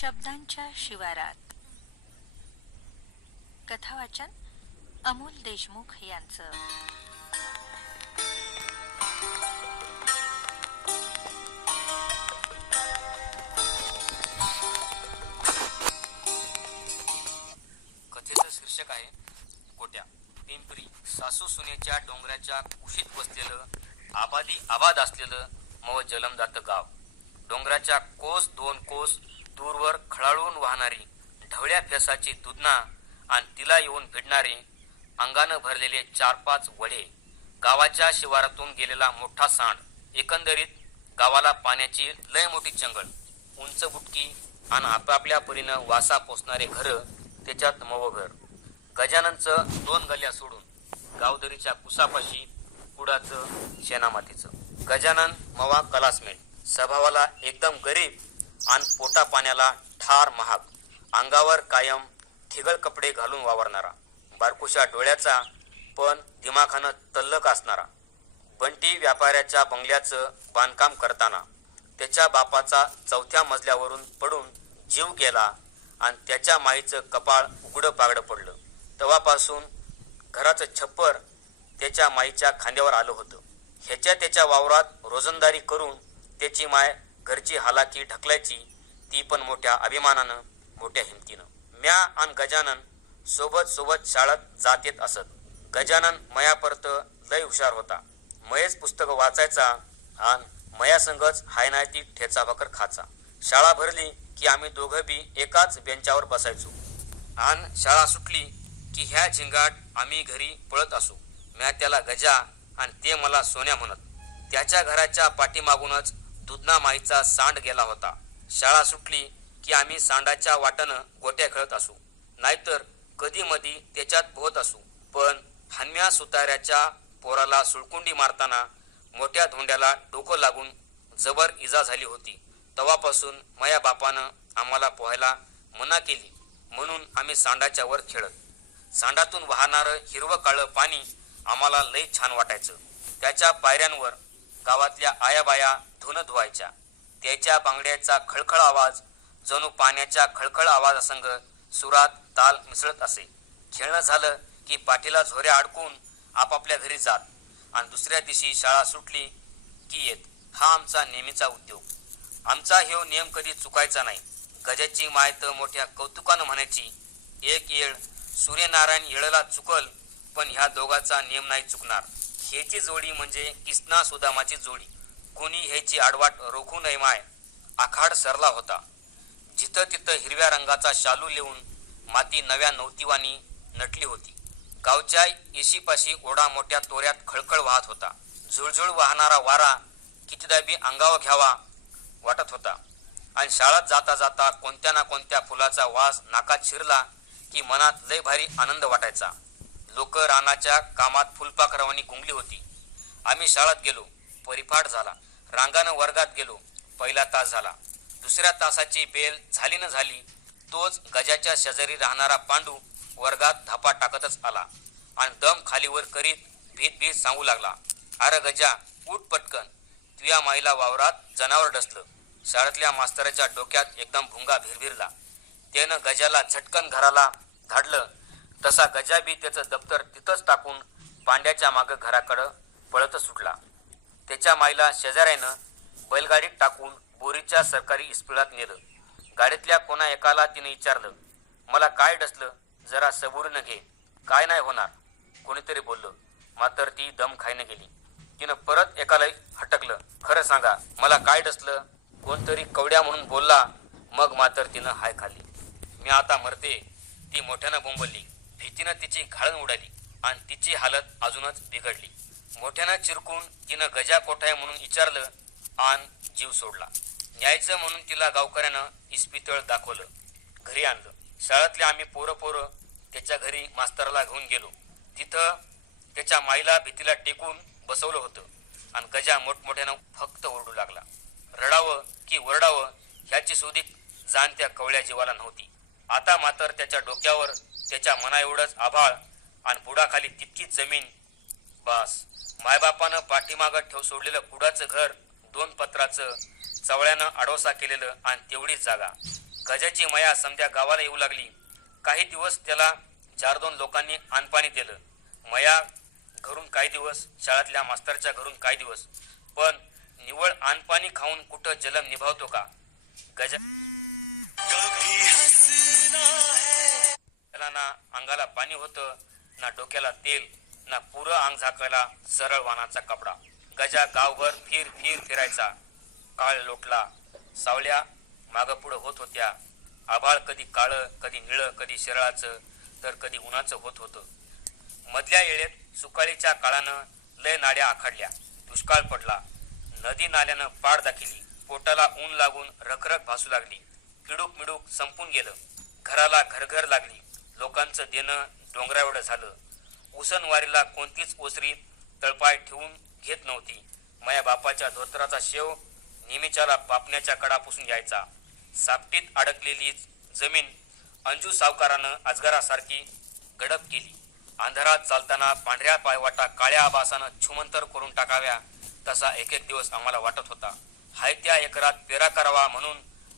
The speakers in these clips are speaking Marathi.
शब्दांच्या शिवारात. कथावाचन अमोल देशमुख यांचं. कथेचं शीर्षक आहे कोट्या पिंपरी सासू सुनेच्या डोंगराच्या कुशीत बसलेलं आबादी आबाद असलेलं मव जलमदात गाव. डोंगराच्या कोस दोन कोस दूरवर खळाळून वाहणारी ढवळ्या फेसाची दुधना आणि तिला येऊन भिडणारे अंगानं भरलेले चार पाच वडे गावाच्या शिवारातून गेलेला मोठा सांड एकंदरीत गावाला पाण्याची लय मोठी चंगळ उंच बुटकी आणि आपापल्या परीनं वासा पोचणारे घरं त्याच्यात मवघर. गजाननचं दोन गल्ल्या सोडून गावदरीच्या कुसापाशी कुडाचं शेणामातीचं. गजानन मवा कलासमेट स्वभावाला एकदम गरीब आणि पोटा पाण्याला ठार महाग. अंगावर कायम ठिगळ कपडे घालून वावरणारा. बारकुशा डोळ्याचा पण दिमाखानं तल्लक असणारा. बंटी व्यापाऱ्याच्या बंगल्याचं बांधकाम करताना त्याच्या बापाचा चौथ्या मजल्यावरून पडून जीव गेला आणि त्याच्या माईचं कपाळ उघडं पागडं पडलं. तेव्हापासून घराचं छप्पर त्याच्या माईच्या खांद्यावर आलं होतं. ह्याच्या त्याच्या वावरात रोजंदारी करून त्याची माय घरची हालाकी ढकलायची ती पण मोठ्या अभिमानानं मोठ्या हिमतीनं. म्या आणि गजानन सोबत सोबत शाळेत जात येत असत. गजानन मयापर्यंत लय हुशार होता. मयच पुस्तकं वाचायचा आणि मयासंगच हाय नाही ती ठेचा भाकर खाचा शाळा भरली की आम्ही दोघं बी एकाच बेंचावर बसायचो. आणि शाळा सुटली की ह्या झिंगाट आम्ही घरी पळत असू. म्या त्याला गजा आणि ते मला सोन्या म्हणत. त्याच्या घराच्या पाठीमागूनच दुधना माईचा सांड गेला होता. शाळा सुटली की आम्ही सांडाच्या वाटानं गोट्या खेळत असू. नाहीतर कधी मधी त्याच्यात पोहत असू. पण हनम्या सुताऱ्याच्या पोराला सुळकुंडी मारताना मोठ्या धोंड्याला डोकं लागून जबर इजा झाली होती. तेव्हापासून माया बापानं आम्हाला पोहायला मना केली. म्हणून आम्ही सांडाच्या वर खेळत. सांडातून वाहणारं हिरवं काळं पाणी आम्हाला लई छान वाटायचं. त्याच्या पायऱ्यांवर गावातल्या आयाबाया धुन धुवायच्या. त्याच्या बांगड्याचा खळखळ आवाज जणू पाण्याच्या खळखळ आवाजासंग सुरात ताल मिसळत असे. खेळणं झालं की पाठीला झोऱ्या अडकून आपापल्या घरी जात आणि दुसऱ्या दिवशी शाळा सुटली की येत. हा आमचा नेहमीचा उद्योग. आमचा हे नियम कधी चुकायचा नाही. गजाची माय तर मोठ्या कौतुकानं म्हणायची एक येळ सूर्यनारायण येळला चुकल पण ह्या दोघाचा नियम नाही चुकणार. ह्याची जोडी म्हणजे किसना सुदामाची जोडी. कोणी ह्याची आडवाट रोखू नये माय आखाड सरला होता. जिथं तिथं हिरव्या रंगाचा शालू लिहून माती नव्या नवतीवानी नटली होती. गावच्या येशीपाशी ओढा मोठ्या तोऱ्यात खळखळ वाहत होता. झुळझुळ वाहणारा वारा कितीदा बी अंगावर घ्यावा वाटत होता. आणि शाळेत जाता जाता कोणत्या ना कोणत्या फुलाचा वास नाकात शिरला की मनात लय भारी आनंद वाटायचा. लोक रानाच्या कामात फुलपाखरावानी गुंगली होती. आम्ही शाळेत गेलो. परिफाट झाला. रांगानं वर्गात गेलो. पहिला तास झाला. दुसऱ्या तासाची बेल झाली न झाली तोच गजाच्या शेजारी राहणारा पांडू वर्गात धापा टाकतच आला आणि दम खालीवर करीत भीत भीत सांगू लागला अरे गजा उठ पटकन. तुया माईला वावरात जनावर डसलं. शाळेतल्या मास्तराच्या डोक्यात एकदम भुंगा भिरभिरला. त्यानं गजाला झटकन घराला धाडलं. तसा गजा बी त्याचं दप्तर तिथंच टाकून पांड्याच्या मागं घराकडं पळतच सुटला. त्याच्या माईला शेजाऱ्यानं बैलगाडीत टाकून बोरीच्या सरकारी इस्पिळात नेलं. गाडीतल्या कोणा एकाला तिने विचारलं मला काय डसलं? जरा सबुरीनं घे. काय नाही होणार. कोणीतरी बोललं मात्र ती दम खायनं गेली. तिनं परत एकाला हटकलं खरं सांगा मला काय डसलं? कोणतरी कवड्या म्हणून बोलला मग मात्र तिनं हाय खाल्ली. मी आता मरते. ती मोठ्यानं बोंबलली भीतीनं तिची घाळण उडाली आणि तिची हालत अजूनच बिघडली. मोठ्यानं चिरकून तिनं गजा कोठाय म्हणून विचारलं आण जीव सोडला. न्यायचं म्हणून तिला गावकऱ्यानं इस्पितळ दाखवलं. घरी आणलं. शाळेतले आम्ही पोरं पोरं त्याच्या घरी मास्तराला घेऊन गेलो. तिथं त्याच्या माईला भीतीला टेकून बसवलं होतं आणि गजा मोठमोठ्यानं फक्त ओरडू लागला. रडावं की ओरडावं ह्याची सुधीक जाण त्या कवळ्या जीवाला नव्हती. आता मात्र त्याच्या डोक्यावर त्याच्या मनाएवढंच आभाळ आणि बुडाखाली तितकीच जमीन बास. मायबापानं पाठीमागं ठेव सोडलेलं कुडाचं घर दोन पत्राचं चवळ्यानं आडोसा केलेलं आणि तेवढीच जागा. गजाची मया समध्या गावाला येऊ लागली. काही दिवस त्याला चार दोन लोकांनी आणपाणी दिलं. मया घरून काही दिवस शाळेतल्या मास्तरच्या घरून काही दिवस. पण निवळ आणपाणी खाऊन कुठं जलम निभावतो का? गजा त्याला ना अंगाला पाणी होतं ना डोक्याला तेल ना पुरं अंग झाकायला सरळ वानाचा कपडा. गजा गावभर फिर फिर फिरायचा. काळ लोटला. सावल्या मागं पुढं होत होत्या. आभाळ कधी काळं कधी निळं कधी शिरळाचं तर कधी उन्हाचं होत होतं. मधल्या येळेत सुकाळीच्या काळानं लय नाड्या आखाडल्या. दुष्काळ पडला. नदी नाल्यानं पाड दाखिली. पोटाला ऊन लागून रखरख भासू लागली. किडूक मिडूक संपून गेलं. घराला घरघर लागली. लोकांचं देणं डोंगराएवढं झालं. उसनवारीला कोणतीच ओसरी तळपाय ठेवून घेत नव्हती. माया बापाच्या धोत्राचा शेव नेहमीच्याला पापण्याच्या कडापासून यायचा. सापटीत अडकलेली जमीन अंजू सावकारानं अजगरासारखी गडप केली. अंधारात चालताना पांढऱ्या पायवाटा काळ्या आभासानं छुमंतर करून टाकाव्या तसा एक एक दिवस आम्हाला वाटत होता. हाय त्या एकरात पेरा करावा म्हणून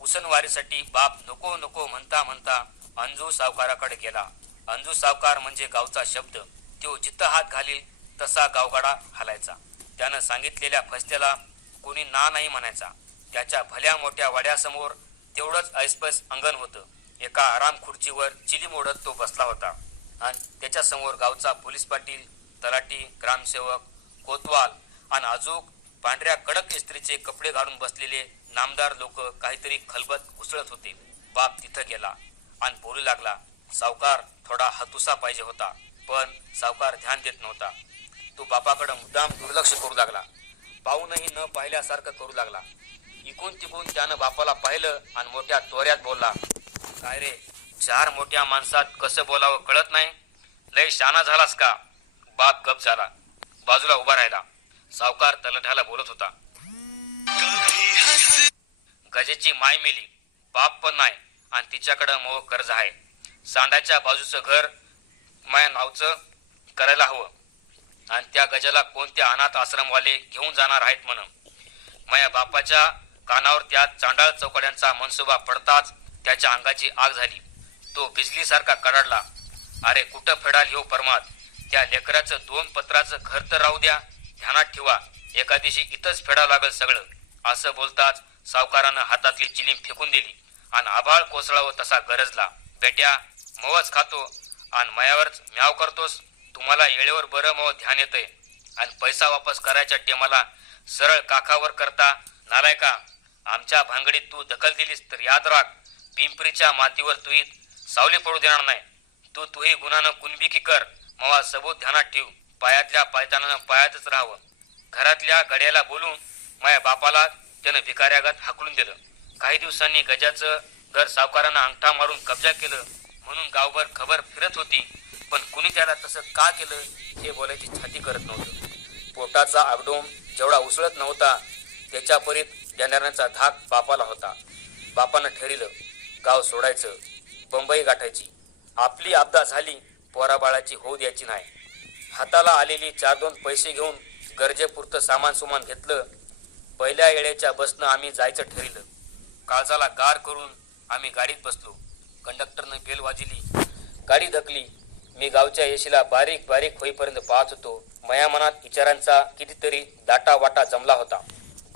उसनवारीसाठी बाप नको नको म्हणता म्हणता अंजू सावकाराकडे गेला. अंजू सावकार म्हणजे गावचा शब्द. तो जिथं हात घालील तसा गावगाडा हालायचा. त्यानं सांगितलेल्या फस्त्याला कोणी ना नाही म्हणायचा. त्याच्या भल्या मोठ्या वाड्यासमोर तेवढंच ऐसपैस अंगण होतं. एका आराम खुर्चीवर चिली मोडत तो बसला होता. आणि त्याच्यासमोर गावचा पोलीस पाटील तलाटी ग्रामसेवक कोतवाल आणि अजूक पांढऱ्या कडक इस्त्रीचे कपडे घालून बसलेले नामदार लोक काहीतरी खलबत घुसळत होते. बाप तिथं गेला आणि बोलू लागला सावकार थोडा हातुसा पाहिजे होता पण सावकार ध्यान देत नव्हता. तो बापाकडे मुद्दाम दुर्लक्ष करू लागला. पाहूनही न पाहिल्यासारखं करू लागला. इकून तिकून त्यानं बापाला पाहिलं आणि मोठ्या तोऱ्यात बोलला काय रे चार मोठ्या माणसात कसं बोलावं कळत नाही? लय शाना झालास का? बाप गप झाला. बाजूला उभा राहिला. सावकार तलठ्याला बोलत होता गजेची माय मेली बाप पण नाही आणि तिच्याकडं मोह कर्ज आहे. सांडाच्या बाजूचं घर माया नावचं करायला हवं. आणि त्या गजाला कोणत्या अनाथ आश्रमवाले घेऊन जाणार आहेत म्हणून. माया बापाच्या कानावर त्या चांडाळ चौकड्यांचा मनसुबा पडताच त्याच्या अंगाची आग झाली. तो बिजलीसारखा कडाडला. अरे कुठं फेडाल ह्यो परमात त्या लेकराचं दोन पत्राचं घर तर राहू द्या. ध्यानात ठेवा. एका दिवशी इथंच फेडावं लागल सगळं. असं बोलताच सावकारानं हातातली चिलीम फेकून दिली. आणि आभाळ कोसळावं तसा गरजला. बेट्या मवच खातो आणि मयावरच म्याव करतोस तुम्हाला येळेवर बरं मव ध्यान येतंय. आणि पैसा वापस करायच्या टेमाला सरळ काखावर करता नालाय का? आमच्या भांगडीत तू दखल दिलीस तर याद राख पिंपरीच्या मातीवर तुईत सावली पडू देणार नाही. तू तुही गुणानं कुणबिकी कर मवा सबूत ध्यानात ठेव पायातल्या पायतानानं पायातच राहावं. घरातल्या गड्याला बोलून माझ्या बापाला त्यानं भिकाऱ्यागत हाकलून दिलं. काही दिवसांनी गजाचं घर सावकारानं अंगठा मारून कब्जा केलं. म्हणून गावभर खबर फिरत होती पण कुणी त्याला तसं का केलं हे बोलायची छाती करत नव्हतं. पोटाचा आगडोम जेवढा उसळत नव्हता त्याच्या परीत देणाऱ्यांचा धाक बापाला होता. बापानं ठरिलं गाव सोडायचं बंबई गाठायची. आपली आपदा झाली पोराबाळाची होऊ द्यायची नाही. हाताला आलेली चार दोन पैसे घेऊन गरजेपुरतं सामान सुमान घेतलं पहिल्या येळेच्या बसनं आम्ही जायचं ठरलं. काळजाला गार करून आम्ही गाडीत बसलो. कंडक्टरनं बेल वाजली गाडी धकली. मी गावच्या येशीला बारीक बारीक होईपर्यंत पाहत होतो. मया मनात विचारांचा कितीतरी दाटा वाटा जमला होता.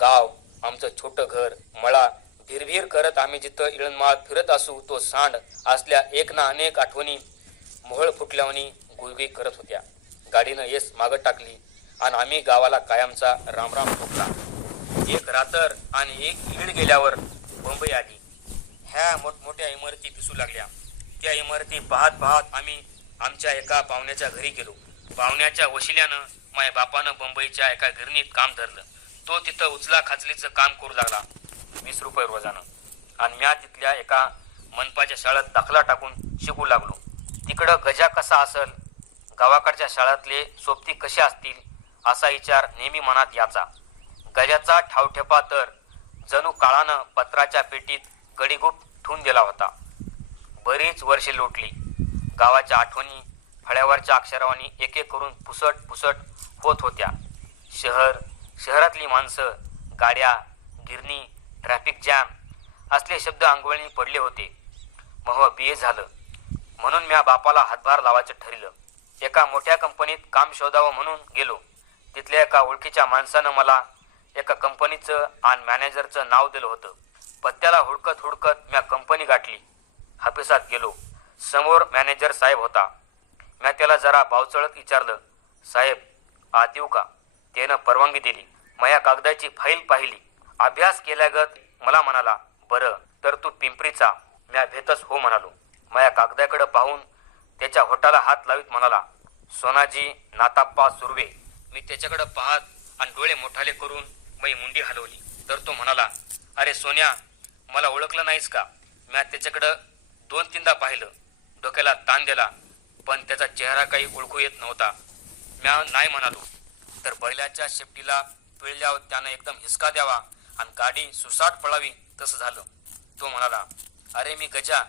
गाव आमचं छोटं घर मळा भिरभिर करत आम्ही जिथं इळणमाळ फिरत असू तो सांड असल्या एक ना अनेक आठवणी मोहळ फुटल्यावणी गुळगी करत होत्या. गाडीनं येस मागं टाकली आणि आम्ही गावाला कायमचा रामराम ठोकला. एक रातर आणि एक ईड गेल्यावर मुंबई आली. ह्या मोठमोठ्या इमारती दिसू लागल्या. त्या इमारती पाहत पाहत आम्ही आमच्या एका पाहुण्याच्या घरी गेलो. पाहुण्याच्या वशिल्यानं माझ्या बापानं मुंबईच्या एका गिरणीत काम धरलं. तो तिथं उचला खाचलीचं काम करू लागला. वीस रुपये रोजानं. आणि म्या तिथल्या एका मनपाच्या शाळेत दाखला टाकून शिकू लागलो. तिकडं गजा कसा असल गावाकडच्या शाळातले सोबती कसे असतील असा विचार नेहमी मनात याचा गजाचा ठावठेपा तर जणू काळानं पत्राच्या पेटीत गडीगुप ठून दिला होता. बरीच वर्षे लोटली. गावाच्या आठवणी फळ्यावरच्या अक्षरावानी एक एक करून पुसट पुसट होत होत्या. शहर शहरातली माणसं गाड्या गिरणी ट्रॅफिक जॅम असले शब्द अंगवळणी पडले होते. मग बी ए झालं. म्हणून म्या बापाला हातभार लावायचं ठरलं एका मोठ्या कंपनीत काम शोधावं म्हणून गेलो. तिथल्या एका ओळखीच्या माणसानं मला एका कंपनीचं आणि मॅनेजरचं नाव दिलं होतं. पत्त्याला हुडकत हुडकत म्या कंपनी गाठली. हापिसात गेलो. समोर मॅनेजर साहेब होता. म्या त्याला जरा बावचळत विचारलं साहेब आत येऊ का? त्यानं परवानगी दिली. मया कागदाची फाईल पाहिली. अभ्यास केल्यागत मला म्हणाला बरं तर तू पिंपरीचा म्या भेतच हो म्हणालो. माया कागदाकडे पाहून त्याच्या होटाला हात लावित म्हणाला सोनाजी नाताप्पा सुर्वे. मी त्याच्याकडे पाहत आणि डोळे मोठाले करून मी मुंडी हलवली. तर तो म्हणाला अरे सोन्या मला ओळखलं नाहीस का? म्या त्याच्याकडं दोन तीनदा पाहिलं. डोक्याला ताण दिला पण त्याचा चेहरा काही ओळखू येत नव्हता. म्या नाही म्हणालो. तर बैलाच्या शेपटीला पिळल्यावर त्यानं एकदम हिसका द्यावा आणि गाडी सुसाट पळावी तसं झालं. तो म्हणाला अरे मी गजा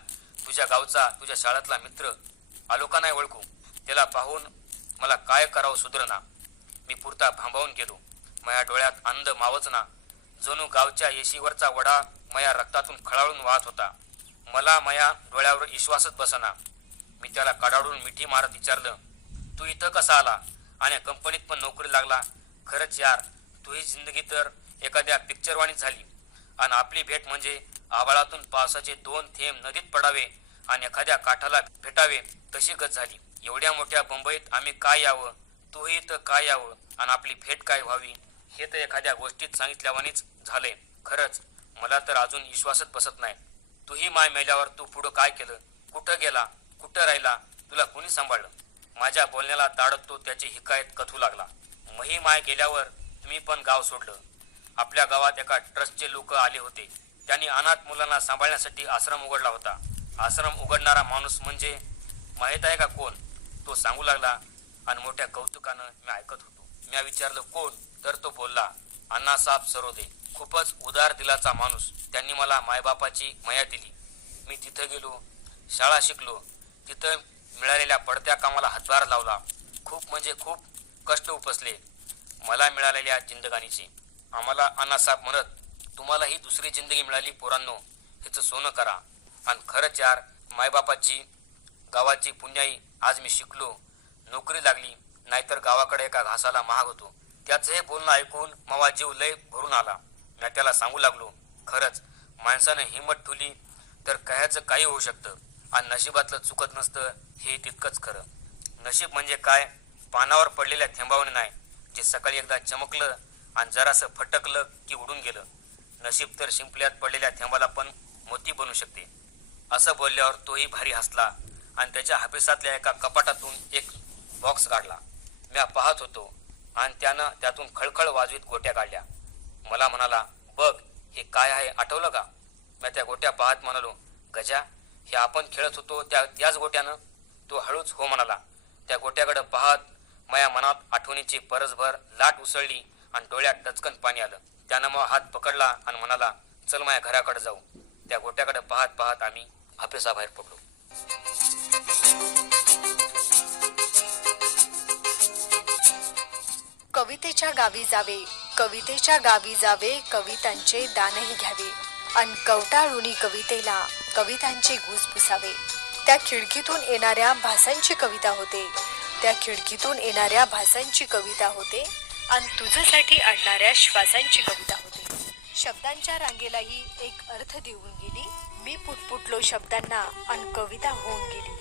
तुझ्या गावचा तुझ्या शाळेतला मित्र. आलो का नाही ओळखू? त्याला पाहून मला काय करावं सुधरना. मी पुरता भांबावून गेलो. माया डोळ्यात अंध मावचना जणू गावच्या येशीवरचा वडा मया रक्तातून खळाळून वाहत होता. मला मया डोळ्यावर विश्वासच बसना. मी त्याला कडाडून मिठी मारत विचारलं तू इथं कसा आला? आणि कंपनीत पण नोकरी लागला. खरंच यार तुही जिंदगी तर एखाद्या पिक्चरवाणीच झाली. आणि आपली भेट म्हणजे आबाळातून पावसाचे दोन थेंब नदीत पडावे आणि एखाद्या काठाला भेटावे तशी गत झाली. एवढ्या मोठ्या मुंबईत आम्ही काय यावं? तूही इथं काय यावं? आणि आपली भेट काय व्हावी? हे तर एखाद्या गोष्टीत सांगितल्यावानीच झालंय. खरंच मला तर अजून विश्वासच बसत नाही. तूही माय मेल्यावर तू पुढं काय केलं? कुठं गेला? कुठं राहिला? तुला कुणी सांभाळलं? माझ्या बोलण्याला ताडत तो त्याची हिकायत कथू लागला. मही माय गेल्यावर तुम्ही पण गाव सोडलं. आपल्या गावात एका ट्रस्टचे लोक आले होते. त्यांनी अनाथ मुलांना सांभाळण्यासाठी आश्रम उघडला होता. आश्रम उघडणारा माणूस म्हणजे माहीत आहे का कोण? तो सांगू लागला आणि मोठ्या कौतुकानं मी ऐकत होतो. मी विचारलं कोण? तर तो बोलला अण्णासाहेब सरोदे खूपच उदार दिलाचा माणूस. त्यांनी मला मायबापाची मया दिली. मी तिथं गेलो शाळा शिकलो. तिथं मिळालेल्या पडत्या कामाला हातभार लावला. खूप म्हणजे खूप कष्ट उपसले. मला मिळालेल्या जिंदगानीचे. आम्हाला अण्णासाहेब म्हणत तुम्हाला ही दुसरी जिंदगी मिळाली पोरांनो. हिचं सोनं करा. आणि खरंच यार मायबापाची गावाची पुण्याई आज मी शिकलो. नोकरी लागली नाहीतर गावाकडे एका घासाला महाग होतो. त्याचं हे बोलणं ऐकून मावा जीव लय भरून आला. मी त्याला सांगू लागलो खरंच माणसानं हिंमत ठुली तर कह्याचं काही होऊ शकतं? आणि नशिबातलं चुकत नसतं हे तितकंच खरं. नशीब म्हणजे काय? पानावर पडलेल्या थेंबावणे नाही जे सकाळी एकदा चमकलं आणि जरासं फटकलं की उडून गेलं. नशीब तर शिंपल्यात पडलेल्या थेंबाला पण मोती बनू शकते. असं बोलल्यावर तोही भारी हसला आणि त्याच्या हाफिसातल्या एका कपाटातून एक बॉक्स काढला. म्या पाहत होतो आणि त्यानं त्यातून खळखळ वाजवीत गोट्या काढल्या. मला म्हणाला बघ हे काय आहे आठवलं का? मी त्या गोट्या पाहत म्हणालो गजा हे आपण खेळत होतो त्या त्याच गोट्यानं? तो हळूच हो म्हणाला. त्या गोट्याकडे पाहत माया मनात आठवणीची परसभर लाट उसळली आणि डोळ्यात टचकन पाणी आलं. त्यानं मग हात पकडला आणि म्हणाला चल माया घराकडे जाऊ. त्या गोट्याकडे पाहत पाहत आम्ही हापेसाबाहेर पडलो. कवितेच्या गावी जावे. कवितेच्या गावी जावे कवितांचे दानही घ्यावे. अन कवटाळुनी कवितेला कवितांचे गुज पुसावे. त्या खिडकीतून येणाऱ्या भासांची कविता होते. त्या खिडकीतून येणाऱ्या भासांची कविता होते. अन तुझ्यासाठी आणणाऱ्या श्वासांची कविता होते. शब्दांच्या रांगेलाही एक अर्थ देऊन गेली. मी पुटपुटलो शब्दांना अन कविता होऊन गेली.